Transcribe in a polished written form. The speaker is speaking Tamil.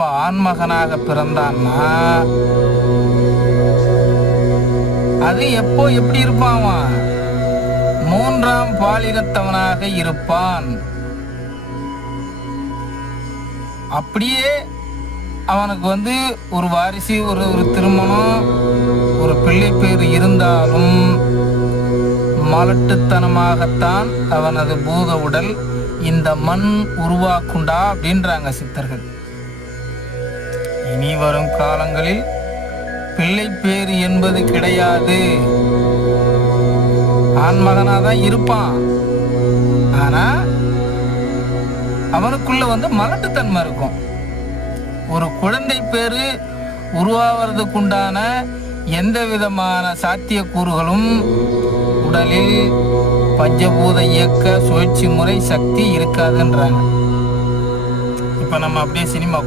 அப்ப ஆண்மகனாக பிறந்தான்னா அது எப்போ எப்படி இருப்பான்? மூன்றாம் பாலினத்தவனாக இருப்பான். அப்படியே அவனுக்கு ஒரு வாரிசு, ஒரு திருமணம், ஒரு பிள்ளை பேர் இருந்தாலும் மலட்டுத்தனமாகத்தான் அவனது பூத உடல் இந்த மண் உருவாக்குண்டா அப்படின்றாங்க சித்தர்கள். இனி வரும் காலங்களில் பிள்ளை பேர் என்பது கிடையாது. ஆண்மகனாதான் இருப்பான். ஆனா அவனுக்குள்ள மலட்டுத்தன்மை இருக்கும். ஒரு குழந்தை பேரு உருவாவதுக்குண்டான எந்த விதமான சாத்தியக்கூறுகளும் உடலில் பஞ்சபூத இயக்க சுழற்சி முறை சக்தி இருக்காதுன்றாங்க. இப்ப நம்ம அப்படியே சினிமா